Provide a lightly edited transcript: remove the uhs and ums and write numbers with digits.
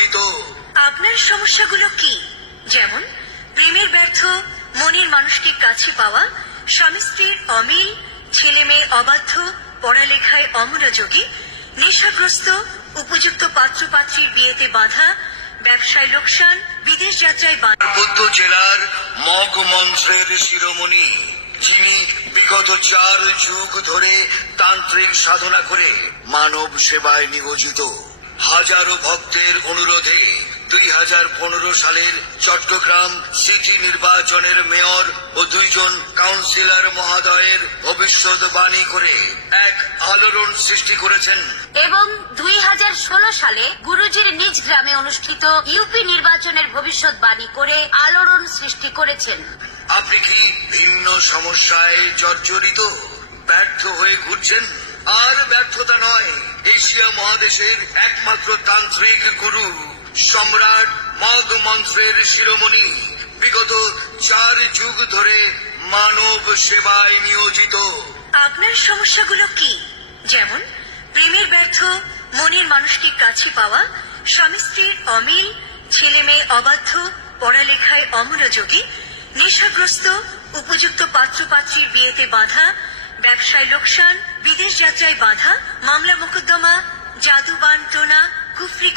নিয়োজিত। আপনার সমস্যাগুলো কি? যেমন প্রেমের ব্যর্থ, মনের মানুষকে কাছে পাওয়া, স্বামী স্ত্রীর অমিল, ছেলে মেয়ে অবাধ্য, পড়ালেখায় অমনোযোগী, নেশাগ্রস্ত, উপযুক্ত পাত্রপাত্রীর বিয়েতে বাধা, ব্যবসায় লোকসান, বিদেশ যাত্রায় বাধা। পার্বত্য জেলার মগ মন্ত্রের শিরোমণি, যিনি বিগত 4 যুগ ধরে তান্ত্রিক সাধনা করে মানব সেবায় নিয়োজিত, হাজারো ভক্তের অনুরোধে 2015 সালের চট্টগ্রাম সিটি নির্বাচনের মেয়র ও 2 জন কাউন্সিলর মহোদয়ের ভবিষ্যৎবাণী করে এক আলোড়ন সৃষ্টি করেছেন এবং 2016 সালে গুরুজির নিজ গ্রামে অনুষ্ঠিত ইউপি নির্বাচনের ভবিষ্যৎবাণী করে আলোড়ন সৃষ্টি করেছেন। আপনি কি ভিন্ন সমস্যায় জর্জরিত, ব্যর্থ হয়ে ঘুরছেন? আর ব্যর্থতা নয়, এশিয়া মহাদেশের একমাত্র তান্ত্রিক গুরু সম্রাট মগ মন্ত্রের শিরোমণি, বিগত 4 যুগ ধরে মানব সেবায় নিয়োজিত। আপনার সমস্যাগুলো কি? যেমন প্রেমের ব্যর্থ, মনের মানুষকে কাছে পাওয়া, স্বামী স্ত্রীর অমিল, ছেলে মেয়ে অবাধ্য, পড়ালেখায় অমনোযোগী, নেশাগ্রস্ত, উপযুক্ত পাত্রপাত্রীর বিয়েতে বাধা, ব্যবসায় লোকসান, বিদেশ যাত্রায় বাধা, মামলা মোকদ্দমা, জাদু বান টোনা, কুফরি